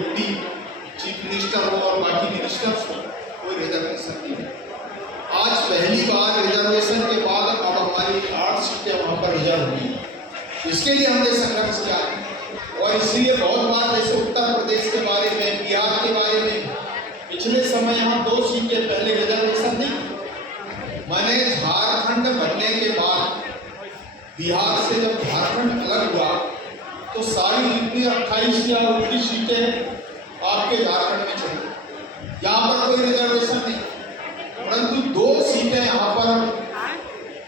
Deputy chief minister हो और बाकी मिनिस्टर्स हो, कोई रिजर्वेशन नहीं है। आज पहली बार रिजर्वेशन के बाद अब हमारी 8 सीटें वहाँ पर रिजर्व हुई। इसके लिए हमने संघर्ष किया और इसलिए बहुत बार जैसे उत्तर प्रदेश के बारे में, बिहार के बारे में, पिछले समय यहाँ 2 सीटें पहले रिजर्वेशन नहीं। मैंने झारखंड बनने के बाद बिहार से जब झारखंड अलग हुआ तो सारी जितनी 28 या 29 सीटें आपके झारखंड में चली, यहाँ पर कोई रिजर्वेशन नहीं, परंतु 2 सीटें यहाँ पर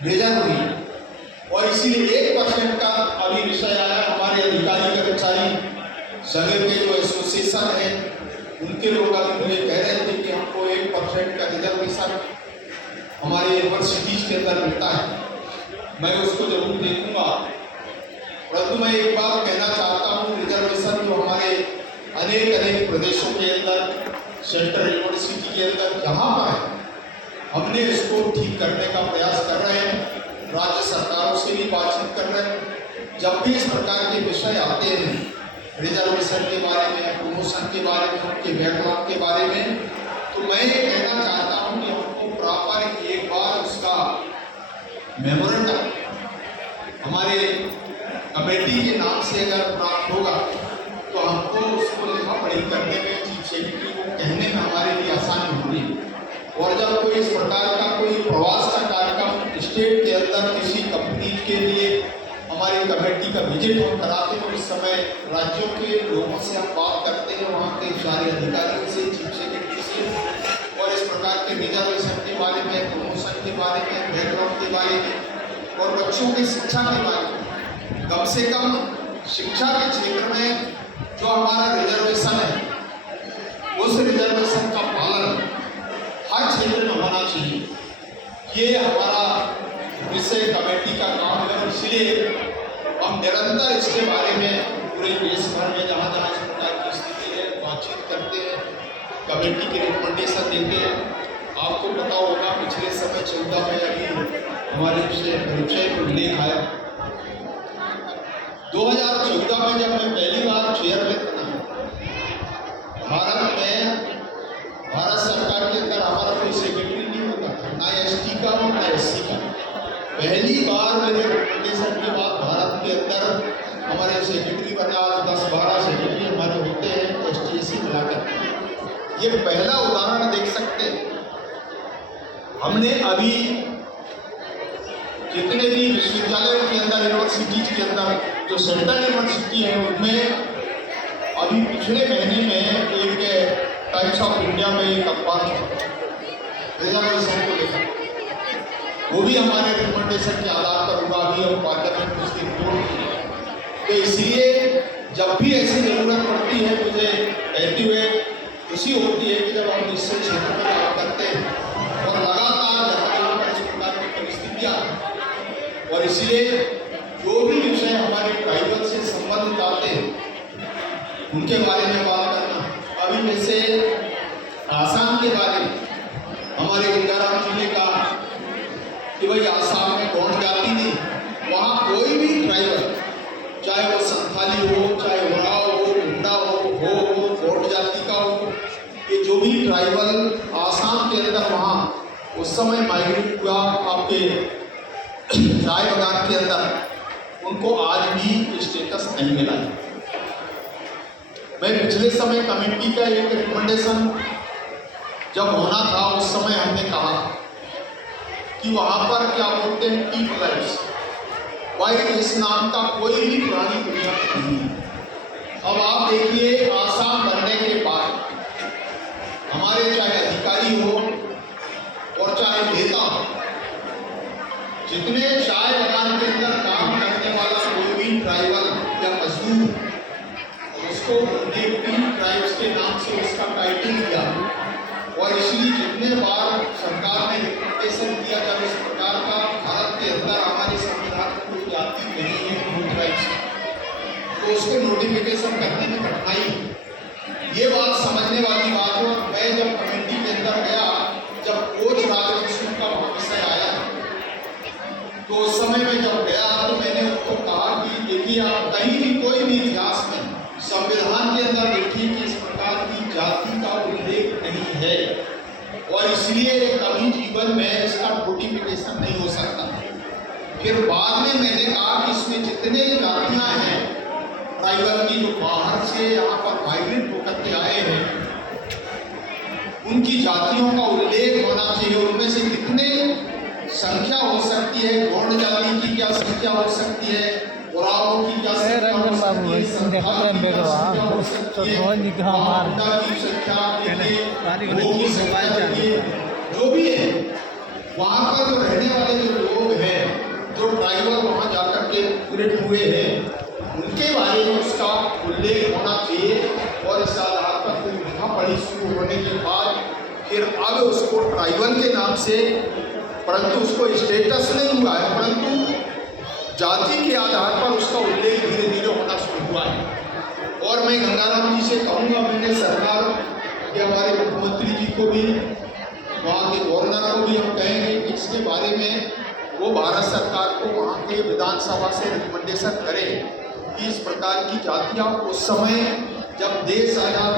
रिजर्व हुई और इसीलिए 1% का अभी विषय आया। हमारे अधिकारी कर्मचारी संघ के जो एसोसिएशन है उनके लोग अभी मुझे कह रहे थे कि हमको 1% का रिजर्वेशन हमारे यूनिवर्सिटीज के अंदर मिलता है। मैं उसको जरूर देखूंगा, परंतु मैं एक बात कहना चाहता हूँ, रिजर्वेशन जो हमारे अनेक प्रदेशों के अंदर, सेंट्रल यूनिवर्सिटी के अंदर जहाँ पर है, हमने इसको ठीक करने का प्रयास कर रहे हैं। राज्य सरकारों से भी बातचीत कर रहे हैं। जब भी इस प्रकार के विषय आते हैं रिजर्वेशन के बारे में, प्रमोशन के बारे में, उनके बैकलॉग के बारे में, तो मैं ये कहना चाहता हूँ कि हमको प्रॉपर एक बार उसका मेमोरेंडम हमारे कमेटी के नाम से अगर प्राप्त होगा तो हमको उसको लिखा पढ़ी करने में, चीफ सेक्रेटरी को कहने में हमारे लिए आसानी होगी। और जब कोई इस प्रकार का कोई प्रवास का कार्यक्रम स्टेट के अंदर किसी कंपनी के लिए हमारी कमेटी का विजिट हम कराते हैं, उस समय राज्यों के लोगों से हम बात करते हैं, वहाँ के सारे अधिकारियों से, चीफ सेक्रेटरी से, और इस प्रकार के रिजर्वेशन के बारे में, प्रमोशन के बारे में, बैकग्राउंड के बारे में और बच्चों की शिक्षा के बारे में। कम से कम शिक्षा के क्षेत्र में जो हमारा रिजर्वेशन है उस रिजर्वेशन का पालन हर क्षेत्र में होना चाहिए। ये हमारा विषय कमेटी का काम है, इसलिए हम निरंतर इसके बारे में पूरे देश भर में जहाँ जहाँ इस प्रकार की स्थिति है बातचीत करते हैं, कमेटी के रिकमेंडेशन देते हैं। आपको पता होगा पिछले समय 14 में अभी हमारे विषय पर उल्लेख आया। 2014 में जब मैं पहली बार चेयरमैन बना, भारत में भारत सरकार के अंदर हमारा कोई सेक्रेटरी नहीं होता था, ना एसटी का हो ना एससी का। पहली बार मेरे रिकमेंडेशन के बाद भारत के अंदर हमारे सेक्रेटरी बने। आज 10-12 सेक्रेटरी हमारे होते हैं एसटीएसी मिलाकर। ये पहला उदाहरण देख सकते हैं। हमने अभी जितने भी विश्वविद्यालयों के अंदर, यूनिवर्सिटीज के अंदर जो सेंट्रल यूनिवर्सिटी है उनमें अभी पिछले महीने में एक टाइम्स ऑफ इंडिया में एक अखबार रिजर्वेशन को लेकर, वो भी हमारे रिकमेंडेशन के आधार पर हुआ। अभी हम पार्लियामेंट में उसकी रिपोर्ट की है। तो इसलिए जब भी ऐसी जरूरत पड़ती है मुझे कहती हुए खुशी होती है कि जब हम निश्चित क्षेत्र में काम करते हैं और लगातार इस प्रकार की परिस्थितियाँ, और इसलिए जो भी विषय हमारे ट्राइबल से संबंधित आते हैं उनके बारे में बात करना। अभी जैसे आसाम के बारे में हमारे गंगाराम जी ने कहा कि भाई आसाम में गौड़ जाति नहीं, वहाँ कोई भी ट्राइबल, चाहे वो संथाली हो, चाहे उराव हो, मुंडा हो, गौड़ जाति का हो, ये जो भी ट्राइबल आसाम के अंदर वहाँ उस समय माइग्रेट हुआ आपके चाय बागान के अंदर, उनको आज भी स्टेटस नहीं मिला है। मैं पिछले समय कमेटी का एक रिकमेंडेशन जब होना था उस समय हमने कहा कि वहाँ पर क्या बोलते हैं टी ट्राइब्स, भाई इस नाम का कोई भी पुरानी दुनिया नहीं है। अब आप देखिए आसाम बनने के बाद हमारे चाहे अधिकारी हो और चाहे नेता हो, जितने चाय बागान के अंदर काम करने वाला कोई भी ट्राइबल या मजदूर, उसको हमने टी ट्राइब्स के नाम से उसका टाइटल दिया। और इसलिए जितने बार सरकार ने रिकमेंडेशन दिया जब इस प्रकार का भारत के अंदर हमारे संविधान में कोई जाति नहीं है टी ट्राइब्स, तो उसको नोटिफिकेशन करने में कठिनाई। ये बात समझने वाली बात है। मैं जब कमेटी के अंदर गया, जब कोच राजवंशियों का विषय आया, तो उस समय में जब गया तो मैंने उनको कहा कि देखिए आप कहीं भी कोई भी इतिहास में संविधान के अंदर देखिए कि इस नहीं है और इसलिए कभी जीवन में इसका नोटिफिकेशन नहीं हो सकता। फिर बाद में मैंने कहा कि इसमें जितने जातियां हैं ट्राइबल की जो बाहर से यहाँ पर माइग्रेट होकर के आए हैं, उनकी जातियों का उल्लेख होना चाहिए। उनमें से कितने संख्या हो सकती है, गौड़ जाति की क्या संख्या हो सकती है, ओरावों की क्या संख्या हो सकती है, संथाल की क्या संख्या हो सकती है, मालदा की संख्या देखिए, भोग की संख्या देखिए, जो भी है वहाँ पर जो रहने वाले जो लोग हैं, जो ट्राइबल वहाँ जाकर के माइग्रेट हुए हैं, उनके बारे में उसका उल्लेख होना चाहिए। और इस आधार पर कोई लिखा पढ़ी शुरू होने के बाद फिर अब उसको ट्राइबल के नाम से, परंतु उसको स्टेटस नहीं हुआ है, परंतु जाति के आधार पर उसका उल्लेख धीरे धीरे होना शुरू हुआ है। और मैं गंगाराम जी से कहूँगा, मैंने सरकार के हमारे मुख्यमंत्री जी को भी, वहाँ के गवर्नर को भी हम कहेंगे कि इसके बारे में वो भारत सरकार को वहाँ के विधानसभा से रिकमेंडेशन करें कि इस प्रकार की जातियाँ उस समय जब देश आजाद